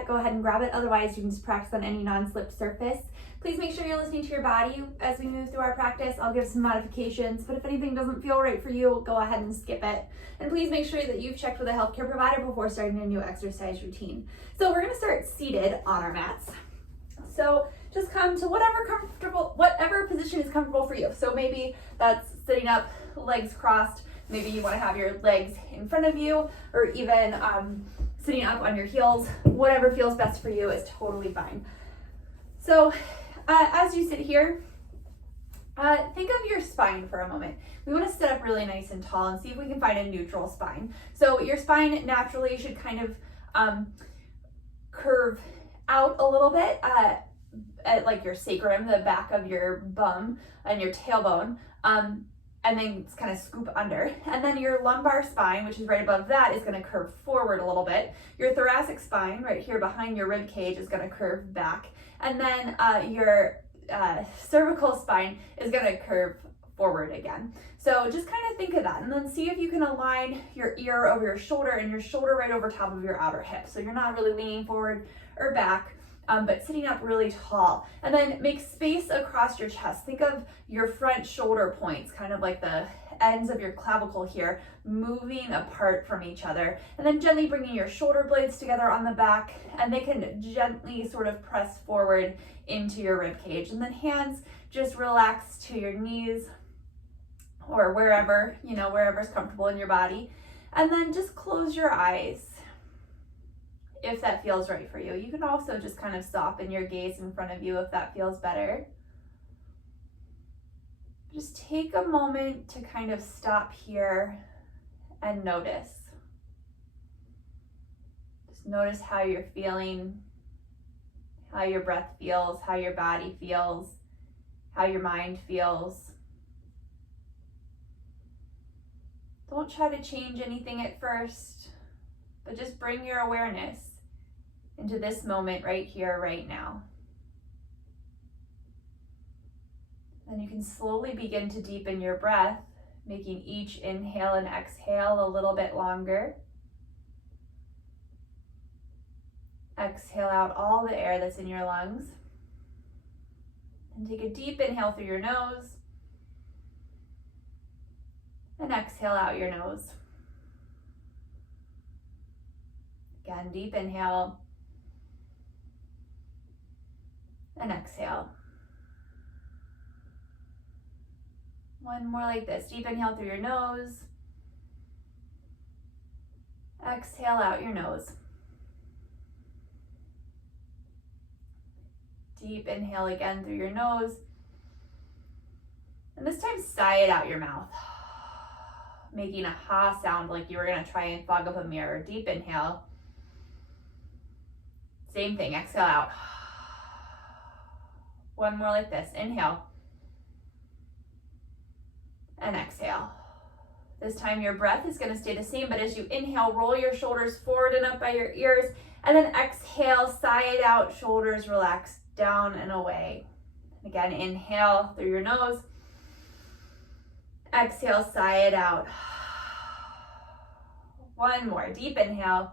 that, go ahead and grab it. Otherwise, you can just practice on any non-slip surface. Please make sure you're listening to your body as we move through our practice. I'll give some modifications, but if anything doesn't feel right for you, go ahead and skip it. And please make sure that you've checked with a healthcare provider before starting a new exercise routine. So we're gonna start seated on our mats. So just come to whatever position is comfortable for you. So maybe that's sitting up, legs crossed. Maybe you wanna have your legs in front of you, or even sitting up on your heels. Whatever feels best for you is totally fine. So as you sit here, think of your spine for a moment. We want to sit up really nice and tall and see if we can find a neutral spine. So your spine naturally should kind of curve out a little bit at like your sacrum, the back of your bum and your tailbone, and then it's kind of scoop under. And then your lumbar spine, which is right above that, is going to curve forward a little bit. Your thoracic spine right here behind your rib cage is going to curve back. And then your cervical spine is going to curve forward again. So just kind of think of that, and then see if you can align your ear over your shoulder and your shoulder right over top of your outer hip. So you're not really leaning forward or back, but sitting up really tall. And then make space across your chest. Think of your front shoulder points, kind of like the ends of your clavicle here, moving apart from each other. And then gently bringing your shoulder blades together on the back, and they can gently sort of press forward into your rib cage. And then hands just relax to your knees or wherever, wherever's comfortable in your body. And then just close your eyes if that feels right for you. You can also just kind of soften your gaze in front of you if that feels better. Just take a moment to kind of stop here and notice. Just notice how you're feeling, how your breath feels, how your body feels, how your mind feels. Don't try to change anything at first, but just bring your awareness into this moment right here, right now. And you can slowly begin to deepen your breath, making each inhale and exhale a little bit longer. Exhale out all the air that's in your lungs. And take a deep inhale through your nose. And exhale out your nose. Again, deep inhale. And exhale. One more like this. Deep inhale through your nose. Exhale out your nose. Deep inhale again through your nose. And this time sigh it out your mouth, making a ha sound like you were going to try and fog up a mirror. Deep inhale. Same thing. Exhale out. One more like this. Inhale. And exhale. This time your breath is going to stay the same, but as you inhale, roll your shoulders forward and up by your ears, and then exhale, sigh it out, shoulders relax down and away. Again, inhale through your nose. Exhale, sigh it out. One more, deep inhale.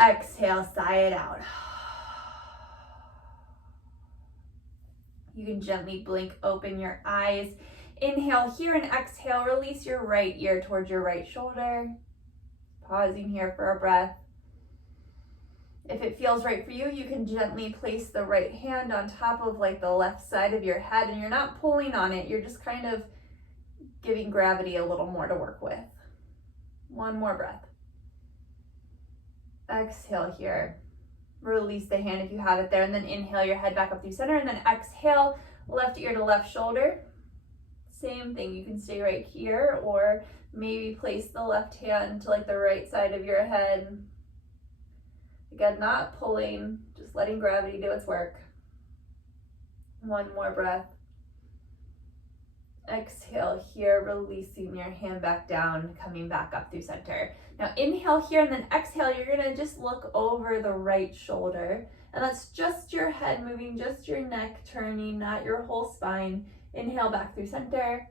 Exhale, sigh it out. You can gently blink open your eyes. Inhale here and exhale, release your right ear towards your right shoulder. Pausing here for a breath. If it feels right for you, you can gently place the right hand on top of like the left side of your head, and you're not pulling on it, you're just kind of giving gravity a little more to work with. One more breath. Exhale here. Release the hand if you have it there, and then inhale your head back up through center, and then exhale, left ear to left shoulder. Same thing, you can stay right here, or maybe place the left hand to like the right side of your head. Again, not pulling, just letting gravity do its work. One more breath. Exhale here, releasing your hand back down, coming back up through center. Now inhale here, and then exhale, you're gonna just look over the right shoulder. And that's just your head moving, just your neck turning, not your whole spine. Inhale back through center.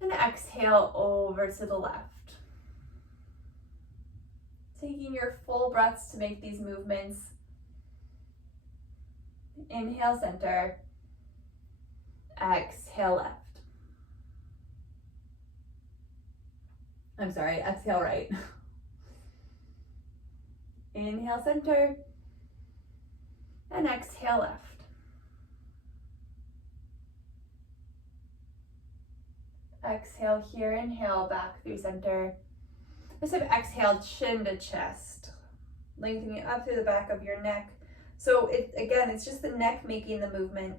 And exhale over to the left. Taking your full breaths to make these movements. Inhale, center. Exhale, left. I'm sorry, exhale, right. Inhale, center. And exhale, left. Exhale here, inhale, back through center. This time, exhale, chin to chest. Lengthening up through the back of your neck. So it's just the neck making the movement.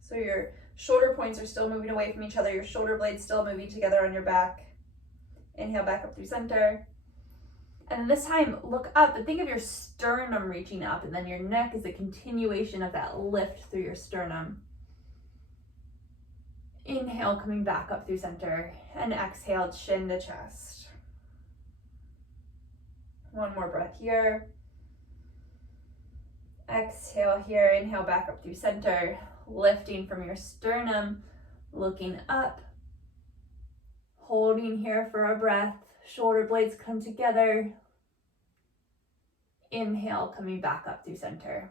So your shoulder points are still moving away from each other. Your shoulder blades still moving together on your back. Inhale, back up through center. And then this time, look up, but think of your sternum reaching up, and then your neck is a continuation of that lift through your sternum. Inhale, coming back up through center, and exhale, chin to chest. One more breath here. Exhale here, inhale, back up through center, lifting from your sternum, looking up. Holding here for a breath, shoulder blades come together. Inhale, coming back up through center.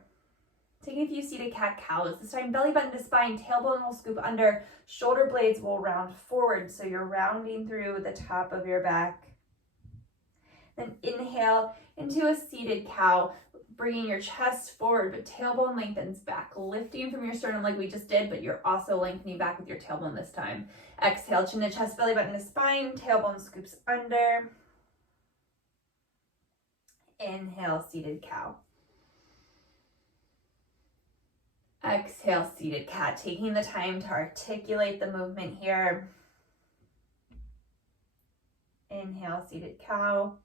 Taking a few seated cat-cows. This time, belly button to spine, tailbone will scoop under, shoulder blades will round forward, so you're rounding through the top of your back. Then inhale into a seated cow, bringing your chest forward, but tailbone lengthens back, lifting from your sternum like we just did, but you're also lengthening back with your tailbone this time. Exhale, chin to chest, belly button to spine, tailbone scoops under. Inhale, seated cow. Exhale, seated cat, taking the time to articulate the movement here. Inhale, seated cow.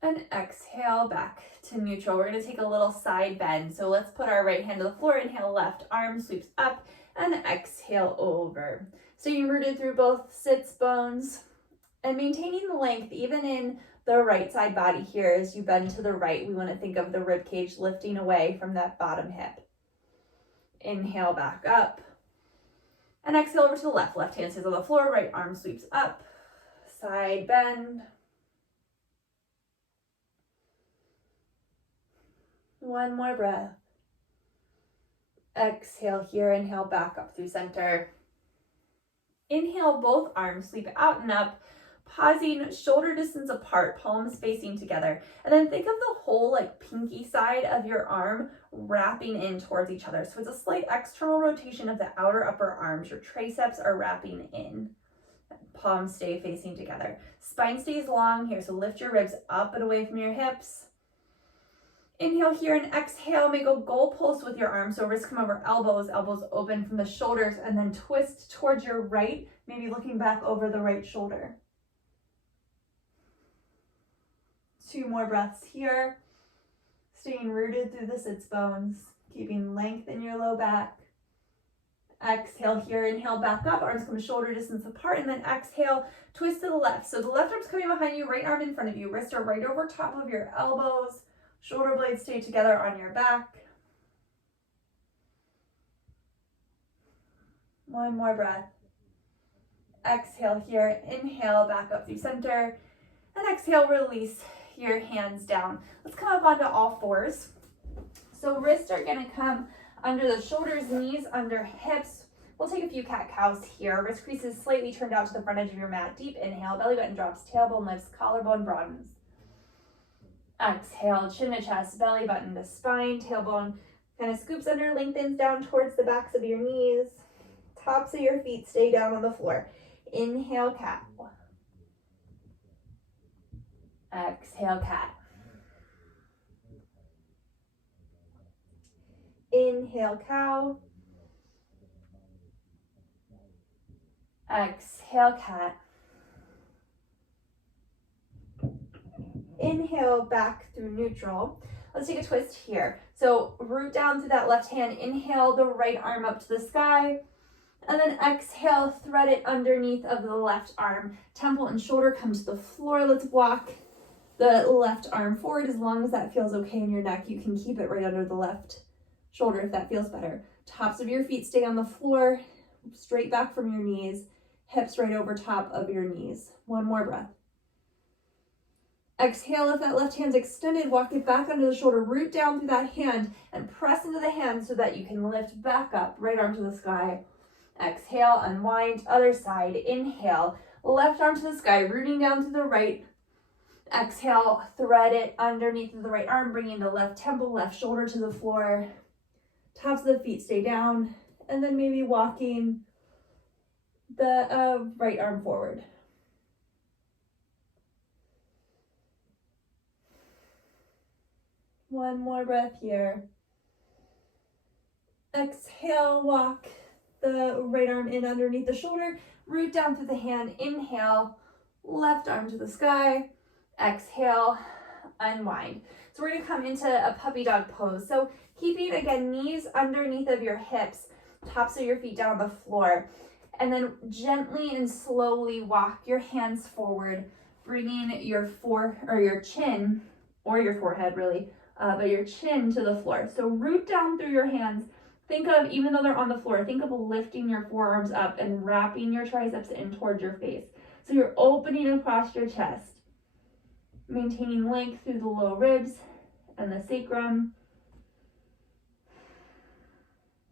And exhale, back to neutral. We're going to take a little side bend. So let's put our right hand to the floor. Inhale, left arm sweeps up, and exhale over. Staying rooted through both sits bones and maintaining the length even in the right side body here. As you bend to the right, we want to think of the rib cage lifting away from that bottom hip. Inhale, back up. And exhale over to the left. Left hand stays on the floor, right arm sweeps up. Side bend. One more breath. Exhale here, inhale back up through center. Inhale, both arms sweep out and up, pausing shoulder distance apart, palms facing together. And then think of the whole pinky side of your arm wrapping in towards each other. So it's a slight external rotation of the outer upper arms. Your triceps are wrapping in. Palms stay facing together. Spine stays long here, so lift your ribs up and away from your hips. Inhale here and exhale, make a goalpost with your arms. So wrists come over elbows, elbows open from the shoulders, and then twist towards your right, maybe looking back over the right shoulder. 2 more breaths here. Staying rooted through the sits bones, keeping length in your low back. Exhale here, inhale back up, arms come shoulder distance apart, and then exhale, twist to the left. So the left arm's coming behind you, right arm in front of you, wrists are right over top of your elbows. Shoulder blades stay together on your back. 1 more breath. Exhale here, inhale back up through center, and exhale, release your hands down. Let's come up onto all fours. So wrists are gonna come under the shoulders, knees under hips. We'll take a few cat-cows here. Wrist creases slightly turned out to the front edge of your mat. Deep inhale, belly button drops, tailbone lifts, collarbone broadens. Exhale, chin to chest, belly button to spine, tailbone kind of scoops under, lengthens down towards the backs of your knees. Tops of your feet stay down on the floor. Inhale, cat. Exhale, cat. Inhale, cow. Exhale, cat. Inhale, back through neutral. Let's take a twist here. So root down through that left hand. Inhale, the right arm up to the sky. And then exhale, thread it underneath of the left arm. Temple and shoulder come to the floor. Let's walk the left arm forward. As long as that feels okay in your neck, you can keep it right under the left shoulder if that feels better. Tops of your feet stay on the floor, straight back from your knees. Hips right over top of your knees. 1 more breath. Exhale, if that left hand's extended, walk it back under the shoulder, root down through that hand and press into the hand so that you can lift back up, right arm to the sky. Exhale, unwind, other side. Inhale, left arm to the sky, rooting down to the right. Exhale, thread it underneath of the right arm, bringing the left temple, left shoulder to the floor. Tops of the feet stay down, and then maybe walking the right arm forward. One more breath here. Exhale, walk the right arm in underneath the shoulder, root down through the hand. Inhale, left arm to the sky. Exhale, unwind. So we're gonna come into a puppy dog pose. So keeping, again, knees underneath of your hips, tops of your feet down on the floor, and then gently and slowly walk your hands forward, bringing your chin, or your forehead really, but your chin to the floor. So root down through your hands. Think of, even though they're on the floor, think of lifting your forearms up and wrapping your triceps in towards your face. So you're opening across your chest, maintaining length through the low ribs and the sacrum.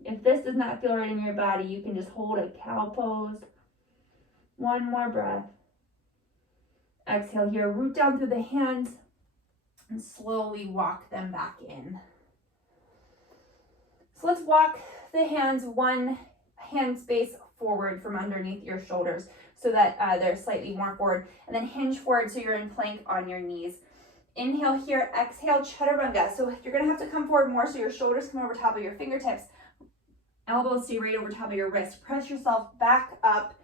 If this does not feel right in your body, you can just hold a cow pose. One more breath. Exhale here, root down through the hands and slowly walk them back in. So let's walk the hands one hand space forward from underneath your shoulders so that they're slightly more forward, and then hinge forward so you're in plank on your knees. Inhale here, exhale, chaturanga. So you're gonna have to come forward more so your shoulders come over top of your fingertips, elbows stay right over top of your wrist. Press yourself back up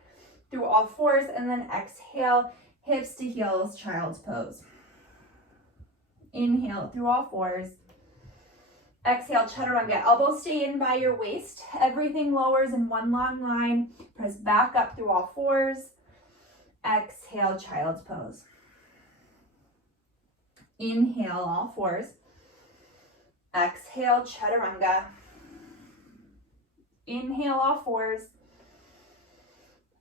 through all fours, and then exhale, hips to heels, child's pose. Inhale through all fours. Exhale, chaturanga. Elbows stay in by your waist. Everything lowers in one long line. Press back up through all fours. Exhale, child's pose. Inhale, all fours. Exhale, chaturanga. Inhale, all fours.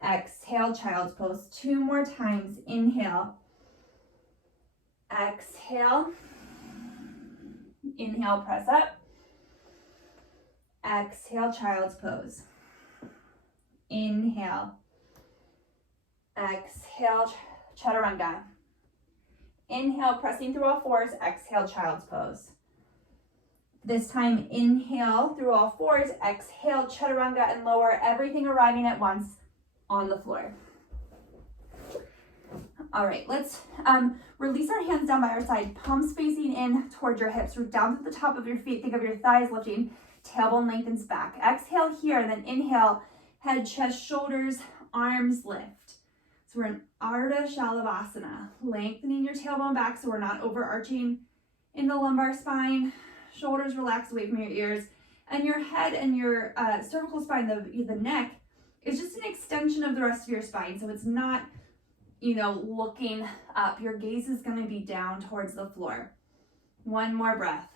Exhale, child's pose. Two more times. Inhale. Exhale. Inhale, press up. Exhale, child's pose. Inhale. Exhale, chaturanga. Inhale, pressing through all fours. Exhale, child's pose. This time, inhale through all fours. Exhale, chaturanga, and lower, everything arriving at once on the floor. All right, let's release our hands down by our side, palms facing in towards your hips, root down to the top of your feet. Think of your thighs lifting, tailbone lengthens back. Exhale here, and then inhale, head, chest, shoulders, arms lift. So we're in Ardha Shalabhasana, lengthening your tailbone back so we're not overarching in the lumbar spine. Shoulders relax away from your ears, and your head and your cervical spine, the neck, is just an extension of the rest of your spine. So it's not, looking up. Your gaze is going to be down towards the floor. One more breath.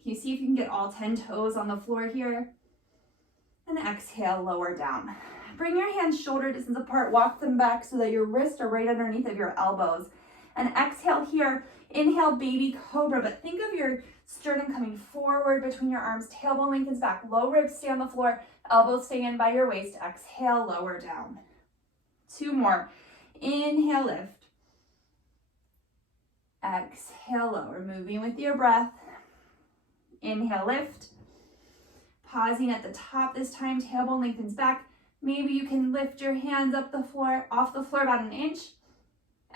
Can you see if you can get all 10 toes on the floor here? And exhale, lower down. Bring your hands shoulder distance apart, walk them back so that your wrists are right underneath of your elbows. And exhale here, inhale, baby cobra, but think of your sternum coming forward between your arms, tailbone lengthens back, low ribs stay on the floor, elbows stay in by your waist. Exhale, lower down. Two more. Inhale, lift. Exhale, lower. Moving with your breath. Inhale, lift. Pausing at the top this time, tailbone lengthens back. Maybe you can lift your hands up the floor, off the floor about an inch.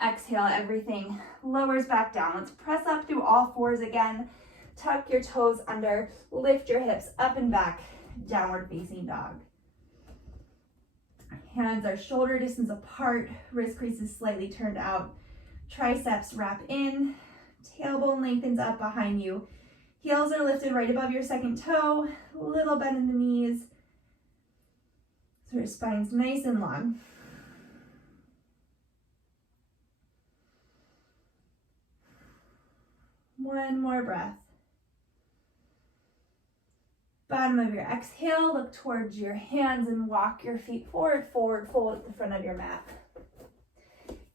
Exhale, everything lowers back down. Let's press up through all fours again. Tuck your toes under, lift your hips up and back, downward facing dog. Hands are shoulder distance apart, wrist creases slightly turned out. Triceps wrap in, tailbone lengthens up behind you. Heels are lifted right above your second toe, little bend in the knees. So your spine's nice and long. One more breath. Bottom of your exhale, look towards your hands and walk your feet forward, fold at the front of your mat.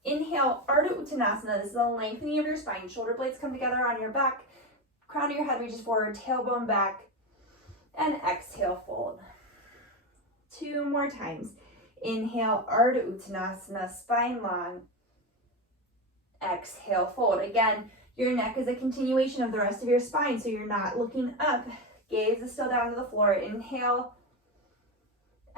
Inhale, Ardha Uttanasana. This is a lengthening of your spine. Shoulder blades come together on your back. Crown of your head reaches forward, tailbone back. And exhale, fold. 2 more times. Inhale, Ardha Uttanasana, spine long. Exhale, fold. Again, your neck is a continuation of the rest of your spine, so you're not looking up. Gaze is still down to the floor. Inhale,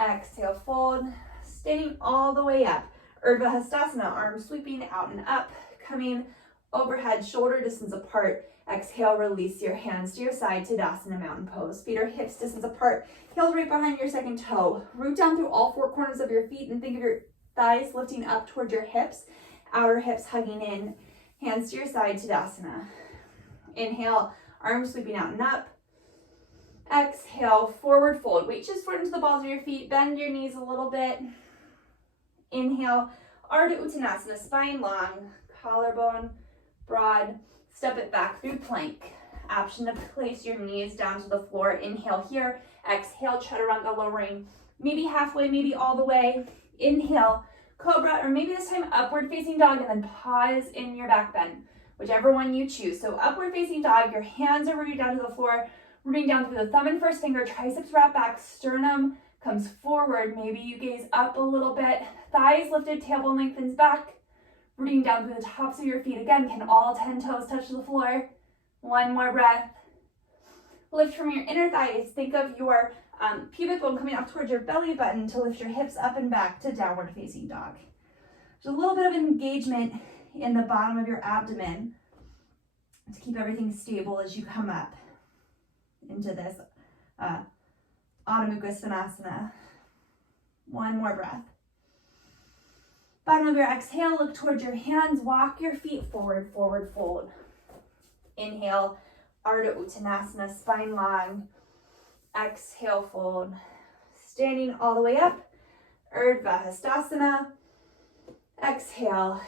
exhale, fold. Standing all the way up. Urdhva Hastasana, arms sweeping out and up, coming overhead, shoulder distance apart. Exhale, release your hands to your side, Tadasana, mountain pose. Feet are hips distance apart, heels right behind your second toe. Root down through all 4 corners of your feet and think of your thighs lifting up towards your hips, outer hips hugging in, hands to your side, Tadasana. Inhale, arms sweeping out and up. Exhale, forward fold. Weight shifts forward into the balls of your feet, bend your knees a little bit. Inhale, Ardha Uttanasana, spine long, collarbone broad, step it back through plank. Option to place your knees down to the floor. Inhale here, exhale, chaturanga, lowering, maybe halfway, maybe all the way. Inhale, cobra, or maybe this time upward facing dog, and then pause in your back bend, whichever one you choose. So upward facing dog, your hands are rooted down to the floor, rooting down through the thumb and first finger, triceps wrap back, sternum comes forward, maybe you gaze up a little bit, thighs lifted, tailbone lengthens back, rooting down through the tops of your feet. Again, can all 10 toes touch the floor? 1 more breath. Lift from your inner thighs. Think of your pubic bone coming up towards your belly button to lift your hips up and back to downward facing dog. There's a little bit of engagement in the bottom of your abdomen to keep everything stable as you come up into this Adho Mukha Svanasana. 1 more breath. Bottom of your exhale, look towards your hands, walk your feet forward, forward fold. Inhale, Ardha Uttanasana, spine long. Exhale, fold. Standing all the way up, Urdhva Hastasana. Exhale,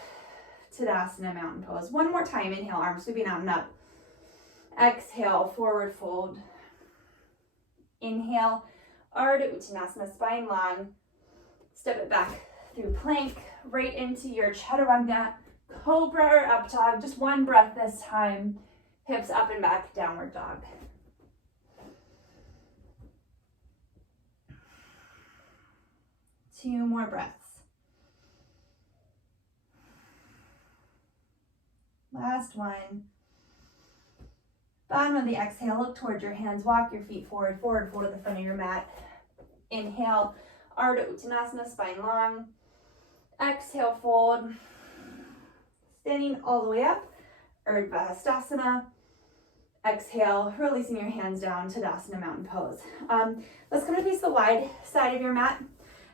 Tadasana, mountain pose. 1 more time, inhale, arms sweeping out and up. Exhale, forward fold. Inhale, Ardha Uttanasana, spine long. Step it back through plank, right into your chaturanga, cobra or up dog. Just 1 breath this time. Hips up and back, downward dog. Two more breaths. Last one. Bottom of the exhale, look towards your hands, walk your feet forward, forward fold at the front of your mat. Inhale, Ardha Uttanasana, spine long. Exhale, fold. Standing all the way up, Urdhva Hastasana. Exhale, releasing your hands down, Tadasana, mountain pose. Let's come to face the wide side of your mat,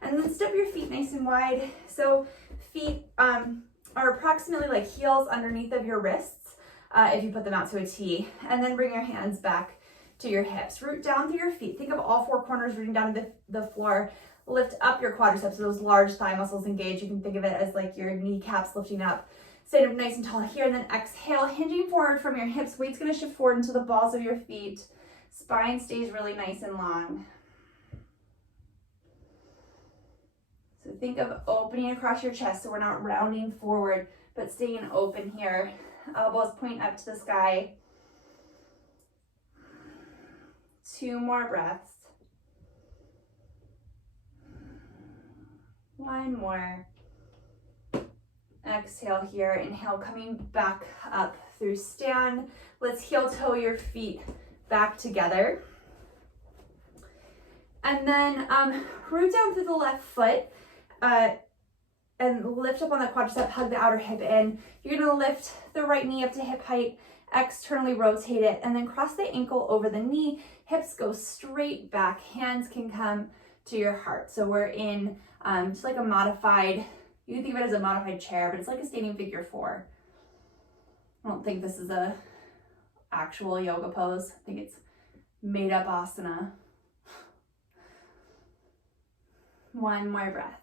and then step your feet nice and wide. So feet are approximately like heels underneath of your wrists, if you put them out to a T, and then bring your hands back to your hips. Root down through your feet. Think of all 4 corners rooting down to the floor. Lift up your quadriceps, so those large thigh muscles engage. You can think of it as like your kneecaps lifting up. Stand up nice and tall here, and then exhale, hinging forward from your hips. Weight's gonna shift forward into the balls of your feet. Spine stays really nice and long. So think of opening across your chest, so we're not rounding forward, but staying open here. Elbows point up to the sky. 2 more breaths. 1 more. Exhale here. Inhale, coming back up through stand. Let's heel toe your feet back together. And then root down through the left foot and lift up on the quadricep, hug the outer hip in. You're gonna lift the right knee up to hip height, externally rotate it, and then cross the ankle over the knee. Hips go straight back. Hands can come to your heart. So we're in just like a modified, you can think of it as a modified chair, but it's like a standing figure 4. I don't think this is a actual yoga pose. I think it's made up asana. 1 more breath.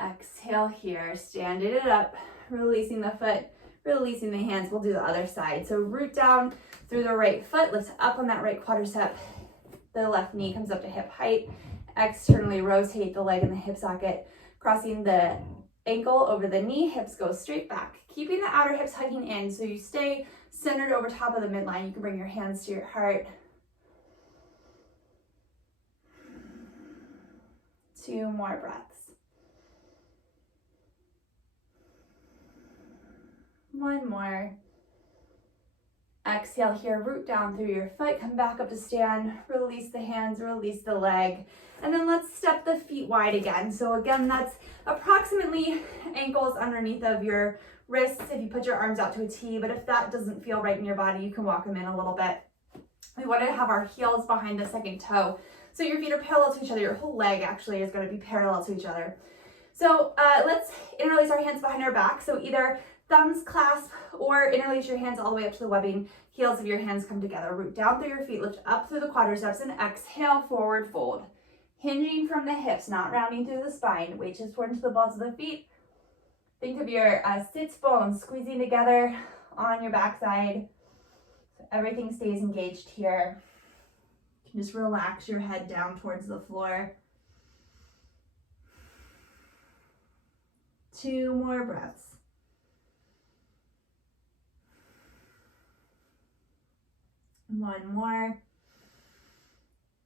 Exhale here, standing it up, releasing the foot, releasing the hands. We'll do the other side. So root down through the right foot, lift up on that right quadricep. The left knee comes up to hip height. Externally rotate the leg in the hip socket, crossing the ankle over the knee, hips go straight back. Keeping the outer hips hugging in so you stay centered over top of the midline. You can bring your hands to your heart. 2 more breaths. 1 more. Exhale here, root down through your foot, come back up to stand, release the hands, release the leg, and then let's step the feet wide again. So again, that's approximately ankles underneath of your wrists if you put your arms out to a T, but if that doesn't feel right in your body, you can walk them in a little bit. We want to have our heels behind the second toe. So your feet are parallel to each other, your whole leg actually is going to be parallel to each other. So let's interlace our hands behind our back. So either thumbs clasp or interlace your hands all the way up to the webbing. Heels of your hands come together. Root down through your feet, lift up through the quadriceps, and exhale, forward fold. Hinging from the hips, not rounding through the spine. Weight shifts forward into the balls of the feet. Think of your sits bones squeezing together on your backside. So everything stays engaged here. You can just relax your head down towards the floor. 2 more breaths. 1 more.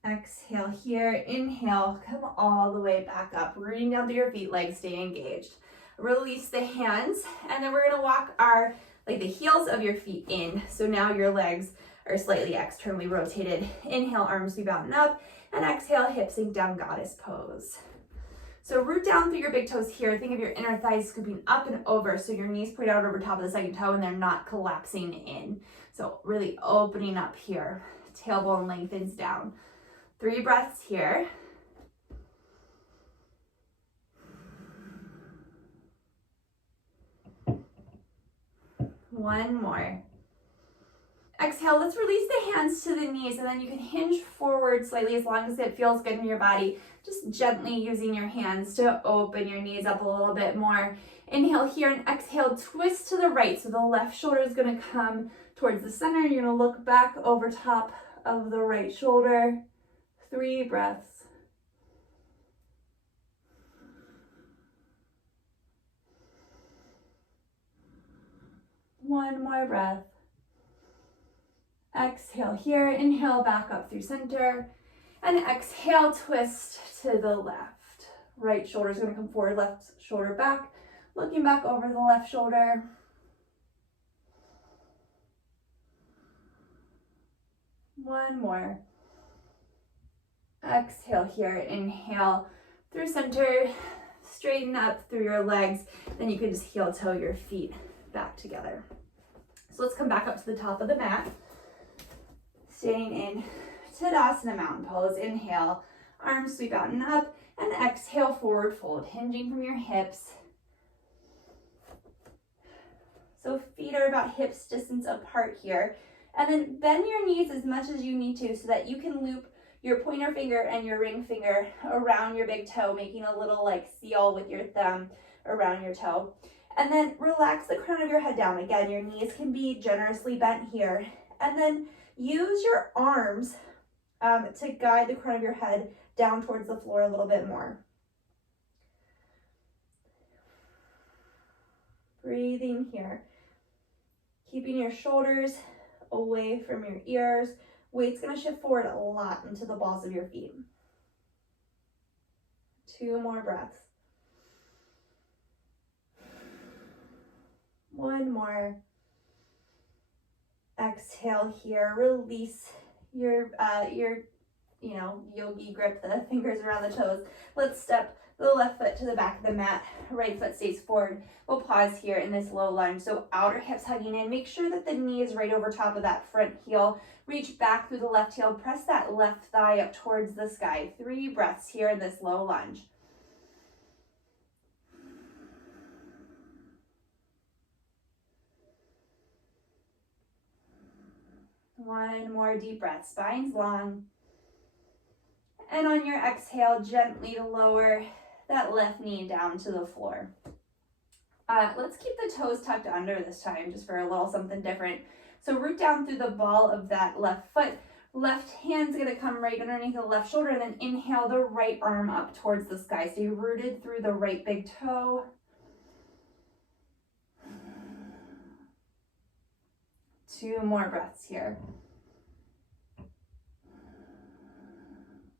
Exhale here, inhale, come all the way back up, rooting down through your feet, legs stay engaged. Release the hands, and then we're gonna walk the heels of your feet in. So now your legs are slightly externally rotated. Inhale, arms sweep out and up, and exhale, hips sink down, goddess pose. So root down through your big toes here. Think of your inner thighs scooping up and over, so your knees point out over top of the second toe and they're not collapsing in. So really opening up here. Tailbone lengthens down. 3 breaths here. 1 more. Exhale, let's release the hands to the knees, and then you can hinge forward slightly as long as it feels good in your body. Just gently using your hands to open your knees up a little bit more. Inhale here and exhale, twist to the right. So the left shoulder is going to come towards the center, and you're going to look back over top of the right shoulder. 3 breaths. 1 more breath. Exhale here, inhale back up through center, and exhale, twist to the left. Right shoulder is going to come forward, left shoulder back, looking back over the left shoulder. 1 more. Exhale here, inhale through center, straighten up through your legs, then you can just heel toe your feet back together. So let's come back up to the top of the mat. Staying in Tadasana mountain pose. Inhale, arms sweep out and up, and exhale, forward fold, hinging from your hips. So feet are about hips distance apart here. And then bend your knees as much as you need to so that you can loop your pointer finger and your ring finger around your big toe, making a little like seal with your thumb around your toe. And then relax the crown of your head down. Again, your knees can be generously bent here. And then use your arms to guide the crown of your head down towards the floor a little bit more. Breathing here. Keeping your shoulders away from your ears. Weight's going to shift forward a lot into the balls of your feet. 2 more breaths. 1 more. Exhale here. Release your yogi grip, the fingers around the toes. Let's step the left foot to the back of the mat. Right foot stays forward. We'll pause here in this low lunge. So outer hips hugging in. Make sure that the knee is right over top of that front heel. Reach back through the left heel. Press that left thigh up towards the sky. 3 breaths here in this low lunge. One more deep breath, spine's long. And on your exhale, gently lower that left knee down to the floor. Let's keep the toes tucked under this time, just for a little something different. So root down through the ball of that left foot. Left hand's gonna come right underneath the left shoulder, and then inhale the right arm up towards the sky. So you're rooted through the right big toe. 2 more breaths here.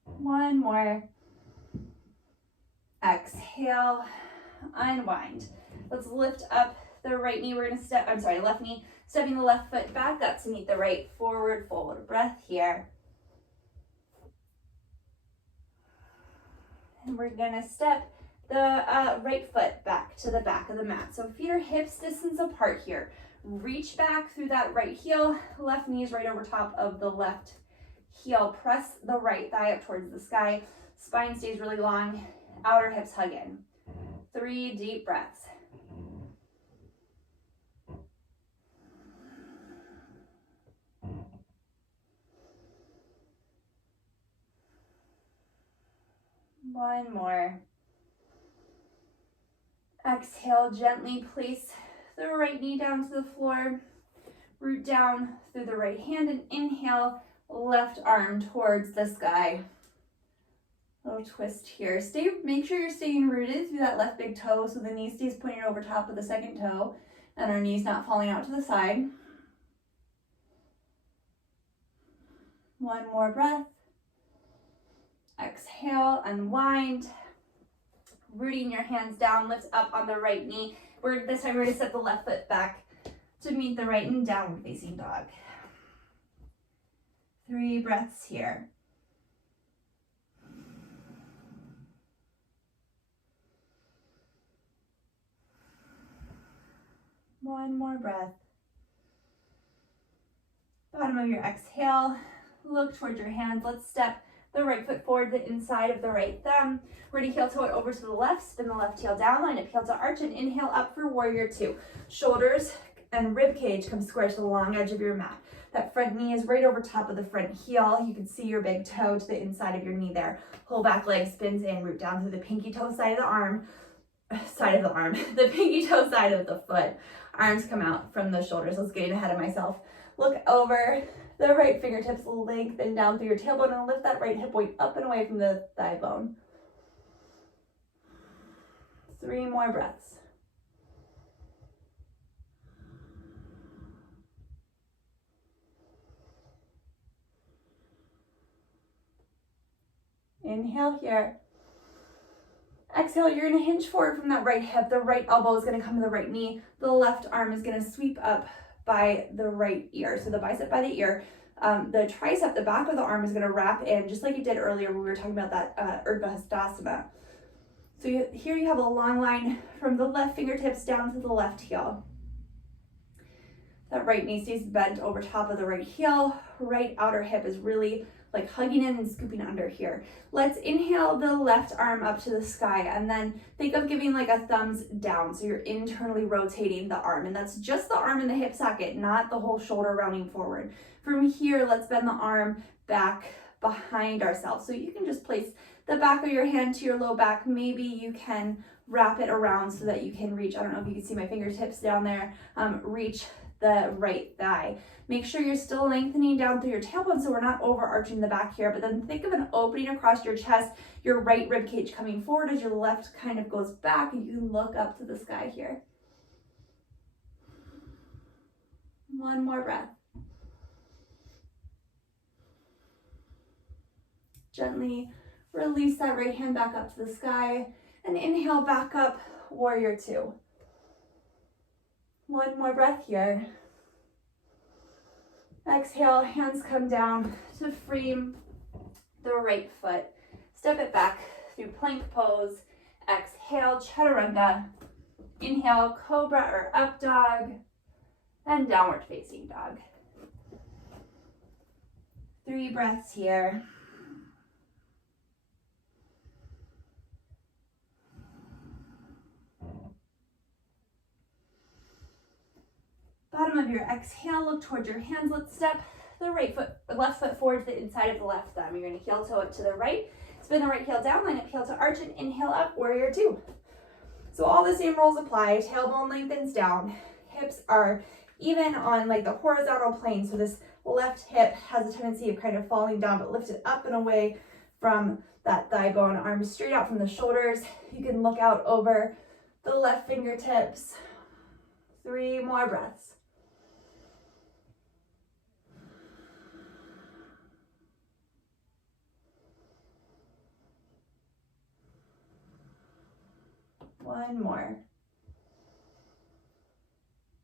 1 more. Exhale, unwind. Let's lift up the right knee. We're gonna left knee, stepping the left foot back up to meet the right, forward fold. Breath here. And we're gonna step the right foot back to the back of the mat. So feet are hips distance apart here. Reach back through that right heel, left knee is right over top of the left heel. Press the right thigh up towards the sky. Spine stays really long, outer hips hug in. 3 deep breaths. One more. Exhale, gently place the right knee down to the floor. Root down through the right hand and inhale, left arm towards the sky. Little twist here. Make sure you're staying rooted through that left big toe so the knee stays pointed over top of the second toe and our knee's not falling out to the side. One more breath. Exhale, unwind. Rooting your hands down, lift up on the right knee. This time we're going to step the left foot back to meet the right and downward facing dog. 3 breaths here. One more breath. Bottom of your exhale, look towards your hands. Let's step the right foot forward, the inside of the right thumb. We're gonna heel toe it over to the left, spin the left heel down, line up heel to arch, and inhale up for warrior 2. Shoulders and rib cage come square to the long edge of your mat. That front knee is right over top of the front heel. You can see your big toe to the inside of your knee there. Whole back leg spins in, root down through the pinky toe side of the arm, the pinky toe side of the foot. Arms come out from the shoulders. Let's get ahead of myself. Look over. The right fingertips lengthen down through your tailbone and lift that right hip point up and away from the thigh bone. 3 more breaths. Inhale here. Exhale, you're gonna hinge forward from that right hip. The right elbow is gonna come to the right knee. The left arm is gonna sweep up by the right ear. So the bicep by the ear. The tricep, the back of the arm is gonna wrap in, just like you did earlier when we were talking about that Asana. So here you have a long line from the left fingertips down to the left heel. That right knee stays bent over top of the right heel. Right outer hip is really like hugging in and scooping under here. Let's inhale the left arm up to the sky and then think of giving like a thumbs down. So you're internally rotating the arm, and that's just the arm in the hip socket, not the whole shoulder rounding forward. From here, let's bend the arm back behind ourselves. So you can just place the back of your hand to your low back. Maybe you can wrap it around so that you can reach, I don't know if you can see my fingertips down there, reach the right thigh. Make sure you're still lengthening down through your tailbone so we're not overarching the back here, but then think of an opening across your chest, your right rib cage coming forward as your left kind of goes back, and you can look up to the sky here. 1 more breath. Gently release that right hand back up to the sky and inhale back up, warrior 2. 1 more breath here. Exhale, hands come down to frame the right foot. Step it back through plank pose. Exhale, chaturanga. Inhale, cobra or up dog. And downward facing dog. 3 breaths here. Bottom of your exhale, look towards your hands. Let's step the left foot forward to the inside of the left thumb. You're gonna heel toe it to the right, spin the right heel down, line up heel to arch, and inhale up, warrior 2. So all the same rules apply. Tailbone lengthens down. Hips are even on like the horizontal plane. So this left hip has a tendency of kind of falling down, but lift it up and away from that thigh bone. Arms straight out from the shoulders. You can look out over the left fingertips. 3 more breaths. One more.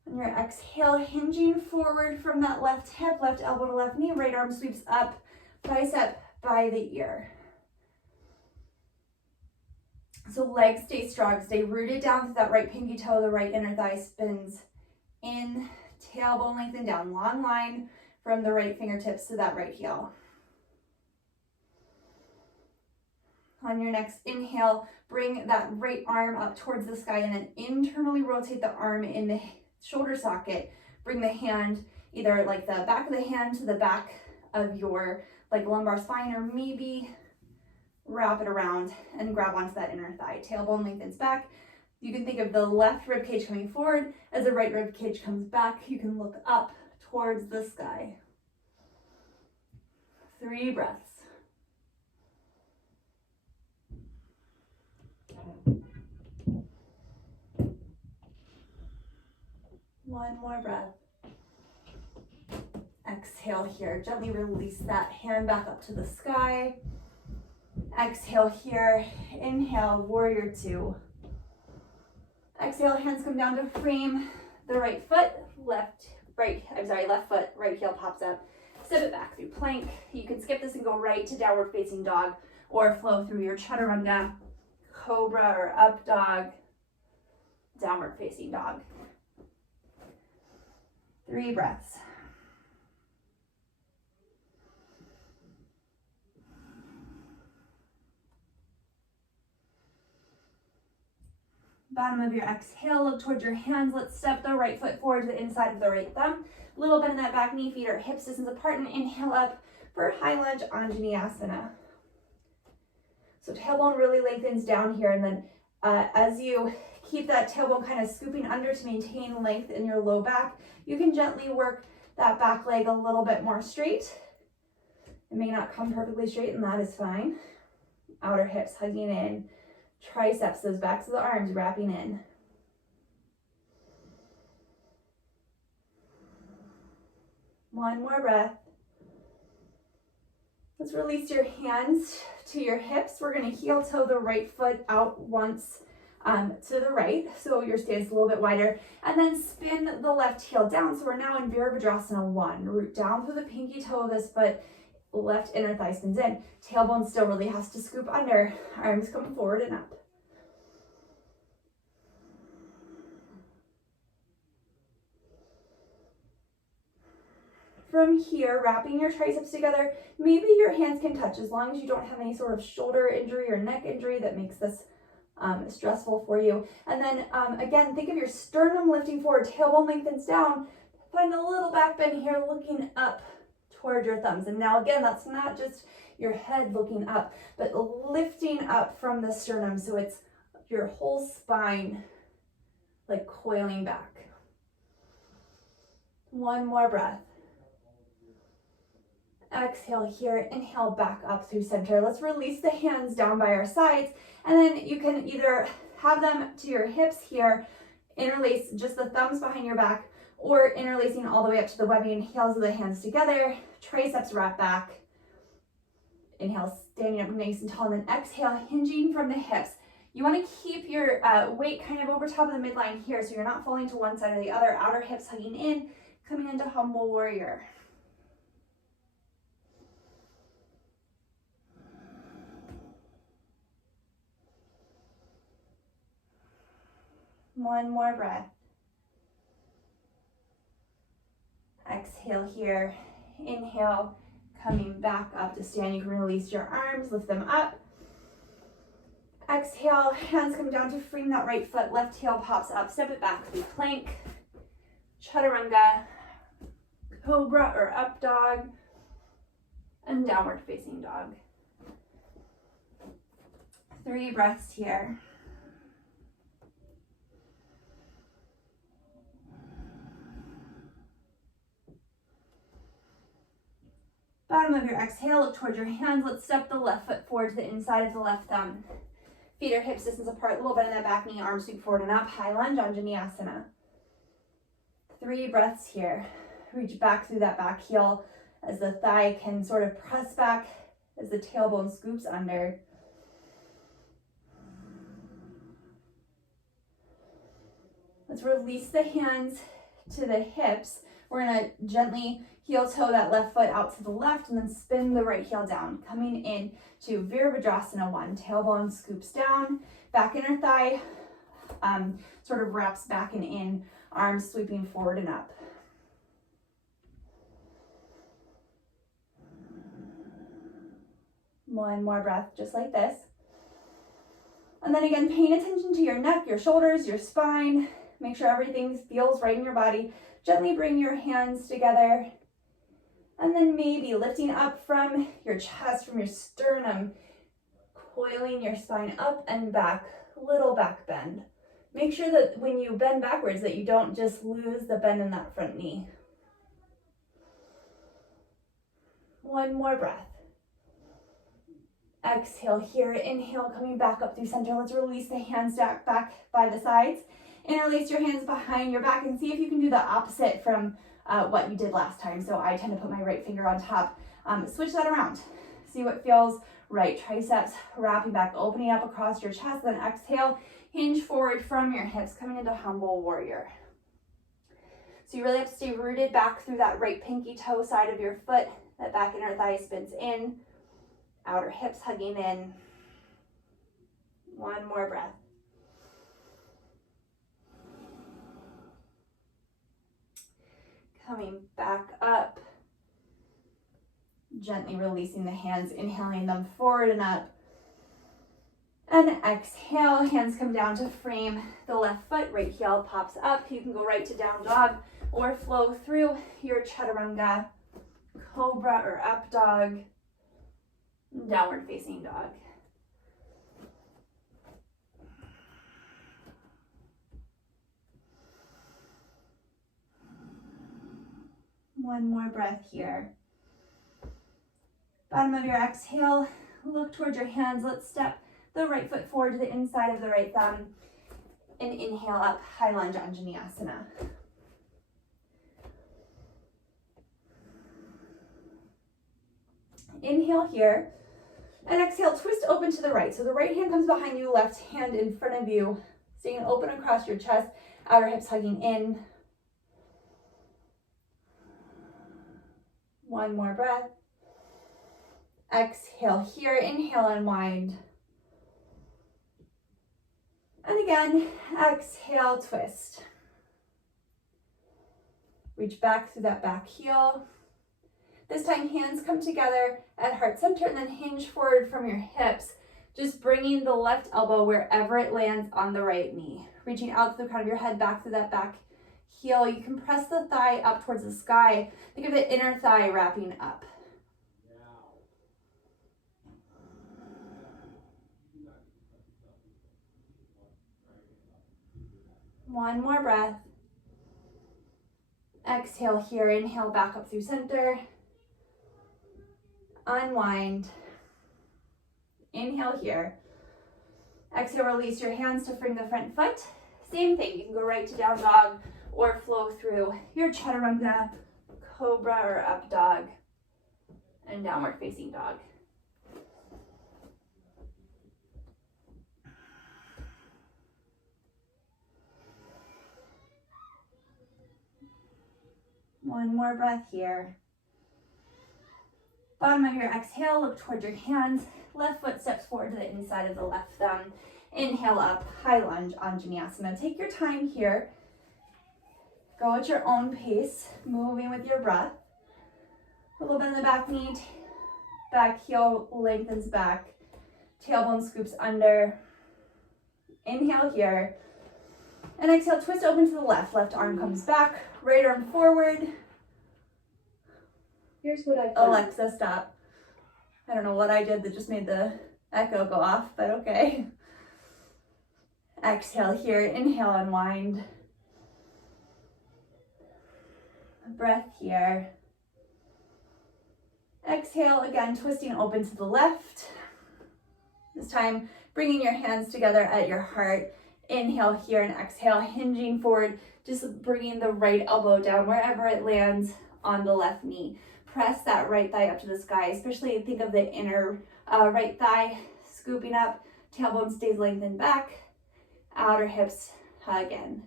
On your exhale, hinging forward from that left hip, left elbow to left knee, right arm sweeps up, bicep by the ear. So legs stay strong, stay rooted down to that right pinky toe, the right inner thigh spins in, tailbone lengthen down, long line from the right fingertips to that right heel. On your next inhale, bring that right arm up towards the sky and then internally rotate the arm in the shoulder socket. Bring the hand either like the back of the hand to the back of your like lumbar spine, or maybe wrap it around and grab onto that inner thigh. Tailbone lengthens back. You can think of the left rib cage coming forward as the right rib cage comes back. You can look up towards the sky. 3 breaths. One more breath. Exhale here. Gently release that hand back up to the sky. Exhale here. Inhale, warrior 2. Exhale, hands come down to frame the right foot, left foot, right heel pops up. Step it back through plank. You can skip this and go right to downward facing dog, or flow through your chaturanga, cobra or up dog, downward facing dog. 3 breaths. Bottom of your exhale, look towards your hands. Let's step the right foot forward to the inside of the right thumb. A little bit in that back knee, feet are hips distance apart, and inhale up for high lunge, Asana. So tailbone really lengthens down here, and then as you keep that tailbone kind of scooping under to maintain length in your low back, you can gently work that back leg a little bit more straight. It may not come perfectly straight, and that is fine. Outer hips hugging in. Triceps, those backs of the arms wrapping in. One more breath. Let's release your hands to your hips. We're going to heel toe the right foot out once to the right, so your stance is a little bit wider, and then spin the left heel down. So we're now in Virabhadrasana 1. Root down through the pinky toe of this foot. Left inner thigh spins in. Tailbone still really has to scoop under. Arms come forward and up. From here, wrapping your triceps together, maybe your hands can touch as long as you don't have any sort of shoulder injury or neck injury that makes this stressful for you. And then again, think of your sternum lifting forward, tailbone lengthens down. Find a little back bend here, looking up toward your thumbs. And now again, that's not just your head looking up, but lifting up from the sternum, so it's your whole spine like coiling back. One more breath. Exhale here, inhale back up through center. Let's release the hands down by our sides, and then you can either have them to your hips here, interlace just the thumbs behind your back, or interlacing all the way up to the webbing heels of the hands together, triceps wrap back. Inhale, standing up nice and tall, and then exhale, hinging from the hips. You want to keep your weight kind of over top of the midline here, so you're not falling to one side or the other. Outer hips hugging in, coming into humble warrior. One more breath. Exhale here. Inhale, coming back up to stand. You can release your arms, lift them up. Exhale, hands come down to frame that right foot. Left heel pops up. Step it back through plank, chaturanga, cobra or up dog, and downward facing dog. 3 breaths here. Bottom of your exhale, look towards your hands. Let's step the left foot forward to the inside of the left thumb. Feet are hips distance apart, a little bit in that back knee, arms sweep forward and up. High lunge, Asana. 3 breaths here. Reach back through that back heel as the thigh can sort of press back as the tailbone scoops under. Let's release the hands to the hips. We're gonna gently heel toe that left foot out to the left and then spin the right heel down. Coming in to Virabhadrasana 1. Tailbone scoops down, back inner thigh sort of wraps back and in, arms sweeping forward and up. One more breath, just like this. And then again, paying attention to your neck, your shoulders, your spine. Make sure everything feels right in your body. Gently bring your hands together. And then maybe lifting up from your chest, from your sternum, coiling your spine up and back, little back bend. Make sure that when you bend backwards that you don't just lose the bend in that front knee. One more breath. Exhale here, inhale, coming back up through center. Let's release the hands back by the sides. Interlace your hands behind your back and see if you can do the opposite from what you did last time. So I tend to put my right finger on top. Switch that around. See what feels right. Triceps wrapping back, opening up across your chest. Then exhale, hinge forward from your hips, coming into humble warrior. So you really have to stay rooted back through that right pinky toe side of your foot. That back inner thigh spins in. Outer hips hugging in. One more breath. Coming back up. Gently releasing the hands, inhaling them forward and up. And exhale, hands come down to frame the left foot, right heel pops up. You can go right to down dog or flow through your chaturanga, cobra or up dog, downward facing dog. One more breath here. Bottom of your exhale, look towards your hands. Let's step the right foot forward to the inside of the right thumb and inhale up, high lunge Anjaneyasana. Inhale here and exhale, twist open to the right. So the right hand comes behind you, left hand in front of you, staying open across your chest, outer hips hugging in. One more breath. Exhale here, inhale, unwind. And again, exhale, twist. Reach back through that back heel. This time, hands come together at heart center and then hinge forward from your hips, just bringing the left elbow wherever it lands on the right knee. Reaching out to the crown of your head, back through that back heel. You can press the thigh up towards the sky. Think of the inner thigh wrapping up. One more breath. Exhale here, inhale back up through center. Unwind. Inhale here. Exhale, release your hands to frame the front foot. Same thing, you can go right to down dog or flow through your chaturanga, cobra or up dog, and downward facing dog. One more breath here. Bottom of your exhale, look towards your hands. Left foot steps forward to the inside of the left thumb. Inhale up, high lunge, Anjaneyasana. Take your time here. Go at your own pace, moving with your breath. A little bit in the back knee, back heel lengthens back. Tailbone scoops under. Inhale here. And exhale, twist open to the left. Left arm comes back, right arm forward. Here's what I've done. Alexa, stop. I don't know what I did that just made the echo go off, but okay. Exhale here, inhale, unwind. Breath here. Exhale, again, twisting open to the left. This time, bringing your hands together at your heart. Inhale here and exhale, hinging forward, just bringing the right elbow down wherever it lands on the left knee. Press that right thigh up to the sky, especially think of the inner right thigh scooping up, tailbone stays lengthened back, outer hips hug in.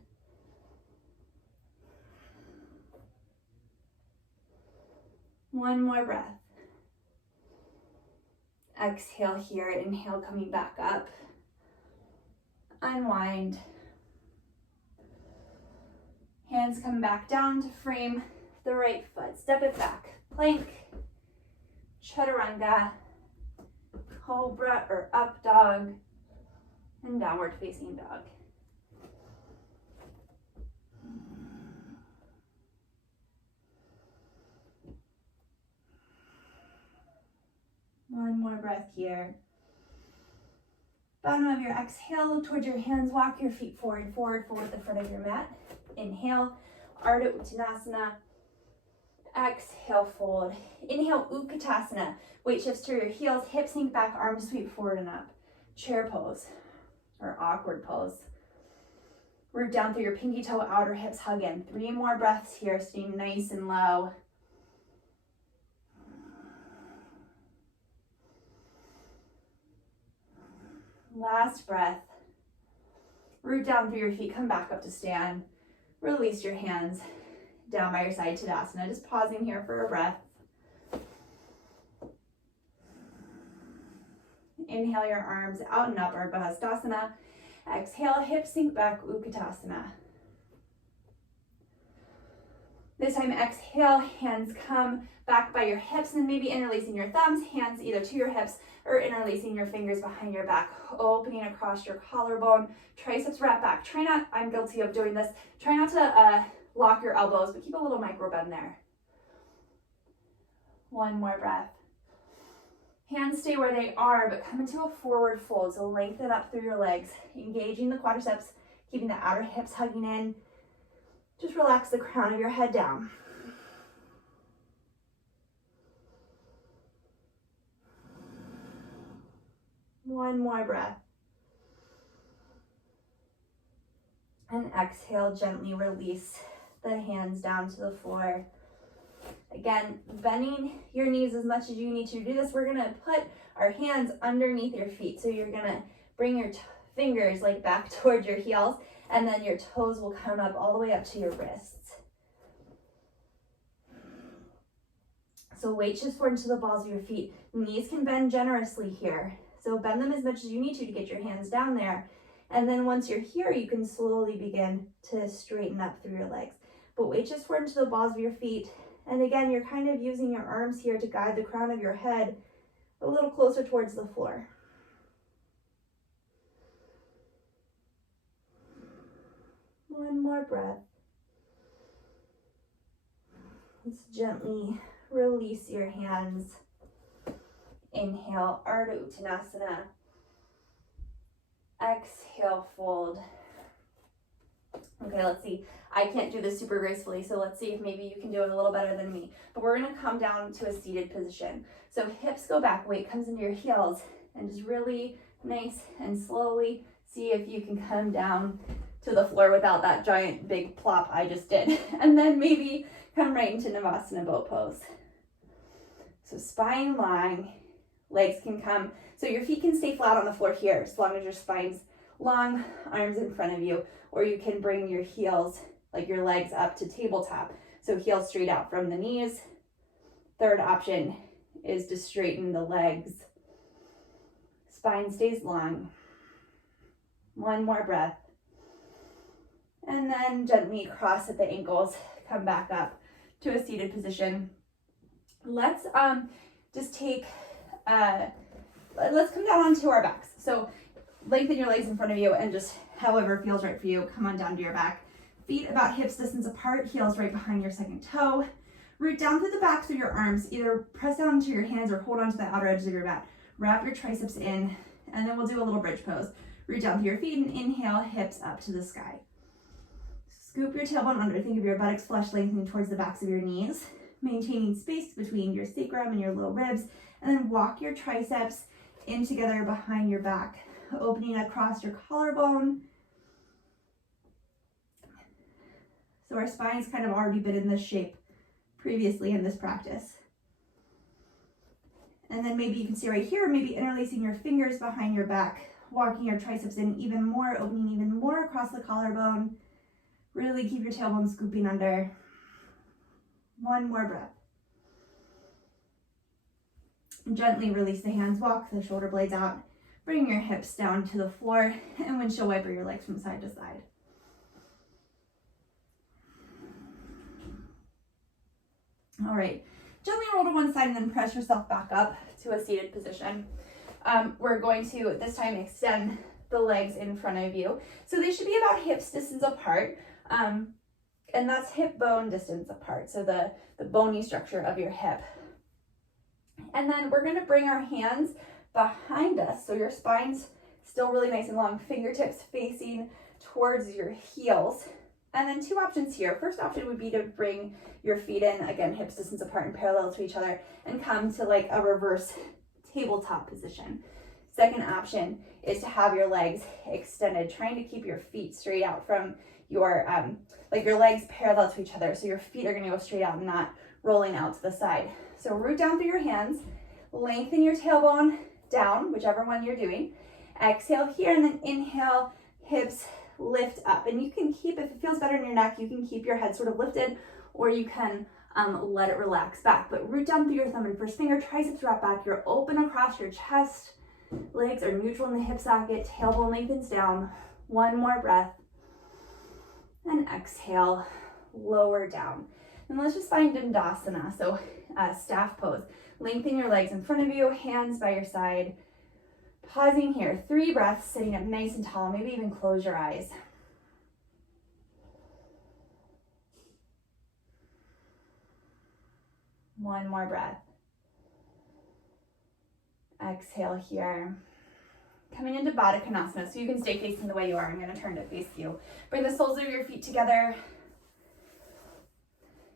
One more breath. Exhale here, inhale, coming back up. Unwind. Hands come back down to frame the right foot. Step it back. Plank, chaturanga, cobra or up dog, and downward facing dog. One more breath here. Bottom of your exhale, look towards your hands, walk your feet forward, fold the front of your mat. Inhale, Ardha Uttanasana. Exhale, fold. Inhale, Utkatasana. Weight shifts to your heels, hips sink back, arms sweep forward and up. Chair pose, or awkward pose. Root down through your pinky toe, outer hips hug in. 3 more breaths here, staying nice and low. Last breath. Root down through your feet, come back up to stand. Release your hands down by your side, Tadasana. Just pausing here for a breath. Inhale your arms out and up, Ardha Hastasana. Exhale, hips sink back, Utkatasana. This time, exhale, hands come back by your hips and maybe interlacing your thumbs, hands either to your hips or interlacing your fingers behind your back, opening across your collarbone, triceps wrap back. Try not, I'm guilty of doing this, try not to lock your elbows, but keep a little micro bend there. One more breath. Hands stay where they are, but come into a forward fold, so lengthen up through your legs, engaging the quadriceps, keeping the outer hips hugging in. Just relax the crown of your head down. One more breath. And exhale, gently release the hands down to the floor. Again, bending your knees as much as you need to do this. We're gonna put our hands underneath your feet. So you're gonna bring your fingers like back towards your heels, and then your toes will come up all the way up to your wrists. So weight shifts forward into the balls of your feet. Knees can bend generously here. So bend them as much as you need to get your hands down there. And then once you're here, you can slowly begin to straighten up through your legs. But weight shifts forward into the balls of your feet. And again, you're kind of using your arms here to guide the crown of your head a little closer towards the floor. One more breath. Let's gently release your hands. Inhale, Ardha Uttanasana. Exhale, fold. Okay, let's see. I can't do this super gracefully, so let's see if maybe you can do it a little better than me. But we're gonna come down to a seated position. So hips go back, weight comes into your heels, and just really nice and slowly see if you can come down to the floor without that giant big plop I just did. And then maybe come right into Navasana boat pose. So spine long, legs can come, so your feet can stay flat on the floor here as long as your spine's long, arms in front of you, or you can bring your heels, like your legs up to tabletop. So heels straight out from the knees. Third option is to straighten the legs. Spine stays long. One more breath. And then gently cross at the ankles, come back up to a seated position. Let's just take, let's come down onto our backs. So lengthen your legs in front of you and just however feels right for you, come on down to your back. Feet about hips distance apart, heels right behind your second toe. Root down through the backs of your arms, either press down into your hands or hold onto the outer edges of your mat. Wrap your triceps in, and then we'll do a little bridge pose. Root down through your feet and inhale, hips up to the sky. Scoop your tailbone under, think of your buttocks flush lengthening towards the backs of your knees, maintaining space between your sacrum and your low ribs, and then walk your triceps in together behind your back, opening across your collarbone. So our spine's kind of already been in this shape previously in this practice. And then maybe you can stay right here, maybe interlacing your fingers behind your back, walking your triceps in even more, opening even more across the collarbone. Really keep your tailbone scooping under. One more breath. Gently release the hands, walk the shoulder blades out, bring your hips down to the floor, and windshield wiper your legs from side to side. All right, gently roll to one side and then press yourself back up to a seated position. We're going to, this time, extend the legs in front of you. So they should be about hips distance apart, and that's hip bone distance apart, so the bony structure of your hip. And then we're gonna bring our hands behind us, so your spine's still really nice and long, fingertips facing towards your heels. And then two options here. First option would be to bring your feet in, again, hips distance apart and parallel to each other, and come to like a reverse tabletop position. Second option is to have your legs extended, trying to keep your feet straight out from your, like your legs parallel to each other. So your feet are gonna go straight out and not rolling out to the side. So root down through your hands, lengthen your tailbone down, whichever one you're doing. Exhale here, and then inhale, hips lift up. And you can keep, if it feels better in your neck, you can keep your head sort of lifted, or you can let it relax back. But root down through your thumb and first finger, triceps wrap back. You're open across your chest. Legs are neutral in the hip socket. Tailbone lengthens down. One more breath. And exhale, lower down. And let's just find Dandasana, so staff pose. Lengthen your legs in front of you, hands by your side. Pausing here, 3 breaths, sitting up nice and tall. Maybe even close your eyes. One more breath. Exhale here. Coming into Baddha Konasana, so you can stay facing the way you are. I'm going to turn to face you. Bring the soles of your feet together.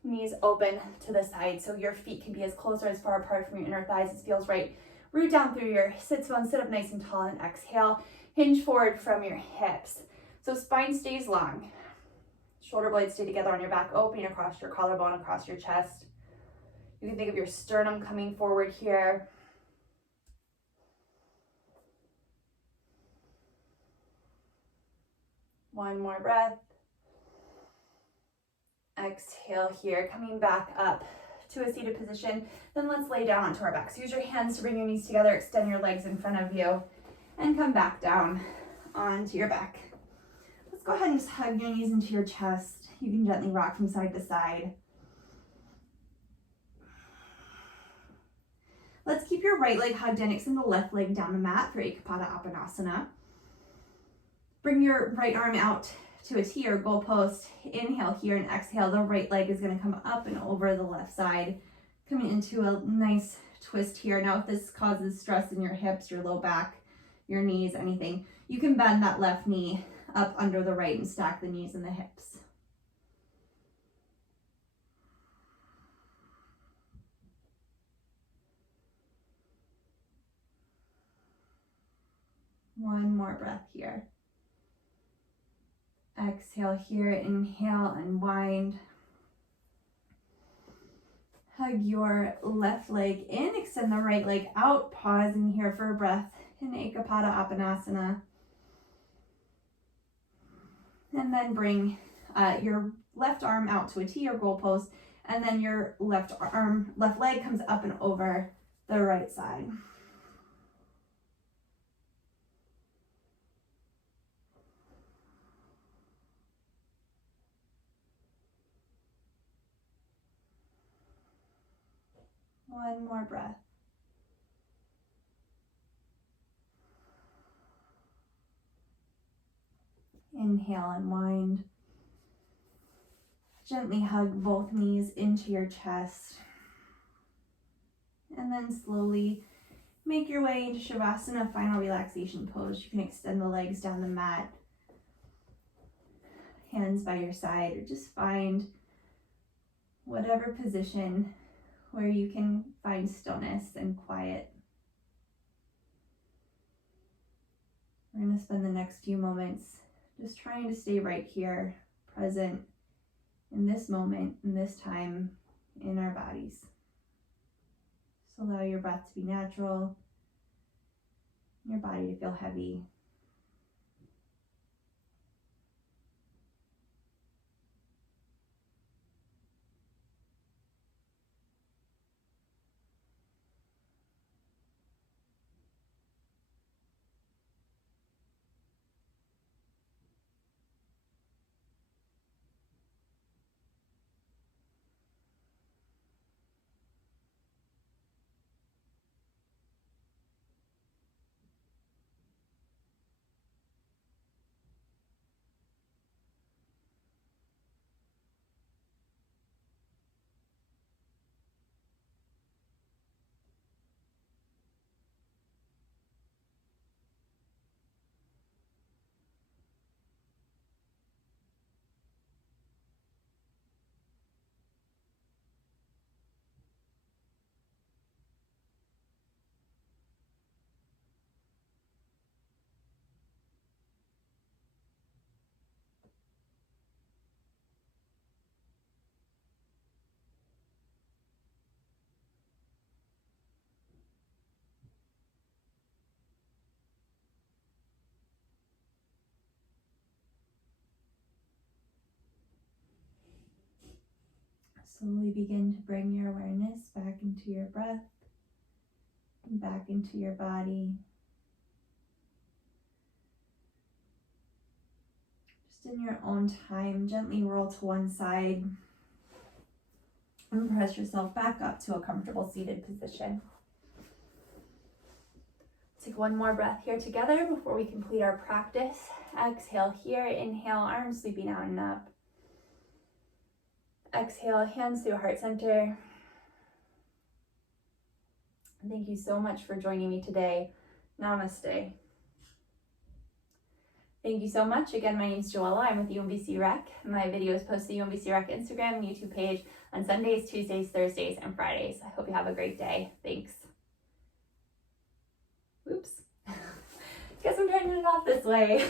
Knees open to the side, so your feet can be as close or as far apart from your inner thighs as feels right. Root down through your sits bones, sit up nice and tall, and exhale. Hinge forward from your hips. So spine stays long. Shoulder blades stay together on your back, opening across your collarbone, across your chest. You can think of your sternum coming forward here. One more breath. Exhale here, coming back up to a seated position. Then let's lay down onto our backs. Use your hands to bring your knees together, extend your legs in front of you, and come back down onto your back. Let's go ahead and just hug your knees into your chest. You can gently rock from side to side. Let's keep your right leg hugged in, extend the left leg down the mat for Ekapata. Bring your right arm out to a T or goalpost. Inhale here and exhale. The right leg is going to come up and over the left side, coming into a nice twist here. Now, if this causes stress in your hips, your low back, your knees, anything, you can bend that left knee up under the right and stack the knees and the hips. One more breath here. Exhale here, inhale, unwind. Hug your left leg in, extend the right leg out, pausing here for a breath in Ekapata. And then bring your left arm out to a T or goalpost, and then your left leg comes up and over the right side. One more breath. Inhale, unwind. Gently hug both knees into your chest. And then slowly make your way into Shavasana, final relaxation pose. You can extend the legs down the mat, hands by your side, or just find whatever position where you can find stillness and quiet. We're going to spend the next few moments just trying to stay right here, present in this moment, in this time, in our bodies. Just allow your breath to be natural, your body to feel heavy. Slowly begin to bring your awareness back into your breath and back into your body. Just in your own time, gently roll to one side and press yourself back up to a comfortable seated position. Take one more breath here together before we complete our practice. Exhale here, inhale, arms sweeping out and up. Exhale, hands through heart center. Thank you so much for joining me today. Namaste. Thank you so much. Again, my name is Joella. I'm with UMBC Rec. My videos post to the UMBC Rec Instagram and YouTube page on Sundays, Tuesdays, Thursdays, and Fridays. I hope you have a great day. Thanks. Oops. Guess I'm turning it off this way.